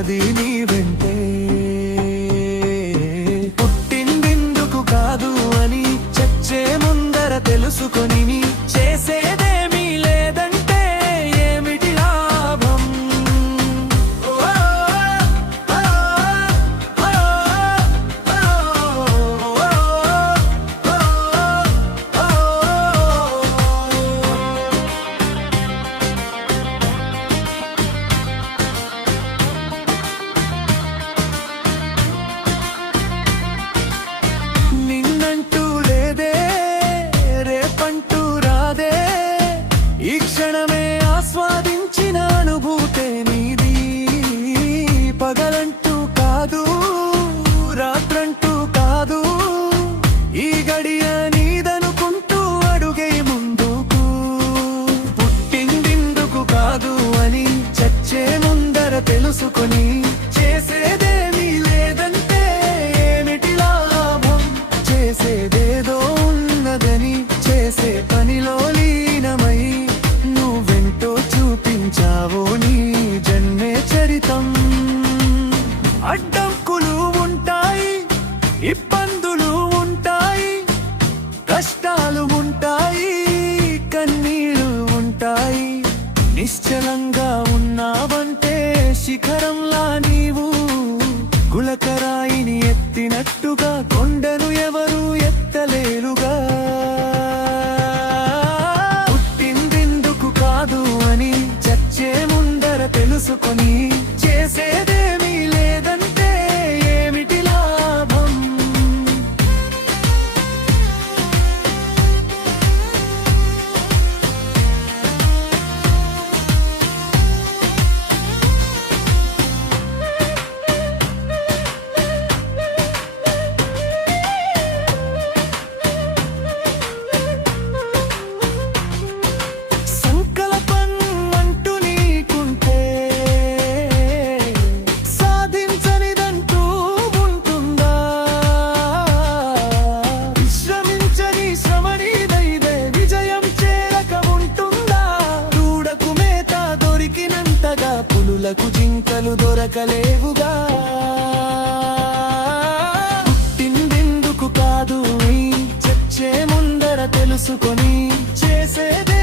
ఉన్నది నీ వెంటే. పుట్టిందెందుకు కాదు అని చచ్చే ముందర తెలుసుకొని చేసేదేమీ లేదంటే ఏమిటి లాభం. నిన్నంటూ లేదే, రేపంటూ రాదే, ఈ క్షణమే ఆస్వాదించిన అనుభూతే నీది. పగలంటూ కాదు, రాత్రంటూ కాదు, ఈ గడియ నీదనుకుంటూ అడుగే ముందుకు. పుట్టిందెందుకు కాదు అని చచ్చే ముందర తెలుసుకొని చేసేదేమీ లేదంటే ఏమిటి లాభం. చేసేదేదో ఉన్నదని చేసే పనిలో లీనమై నువ్వెంటో చూపించావో నీ జన్మే చరితం. అడ్డంకులు ఉంటాయి, ఇబ్బందులు ఉంటాయి, కష్టాలు ఉంటాయి, కన్నీళ్ళు ఉంటాయి. నిశ్చలంగా ఉన్నావంటే శిఖరంలా నీవు గులకరాయిని ఎత్తినట్టుగా కొండను ఎవరు ఎత్తలేరుగా. పుట్టిందెందుకు కాదు అని చచ్చే ముందర తెలుసుకొని చేసేదేమీ లేదంటే ఏమిటి లాభం. సంకల్పం అంటూ నీకుంటే సాధించనిదంటూ ఉంటుందా. విశ్రమించని శ్రమణిదైదే విజయం చేరక ఉంటుందా. దూడకు మేత దొరికినంతగా పులులకు జింకలు దొరకలేవుగా. పుట్టిందెందుకు కాదు చచ్చే ముందర తెలుసుకొని చేసేదే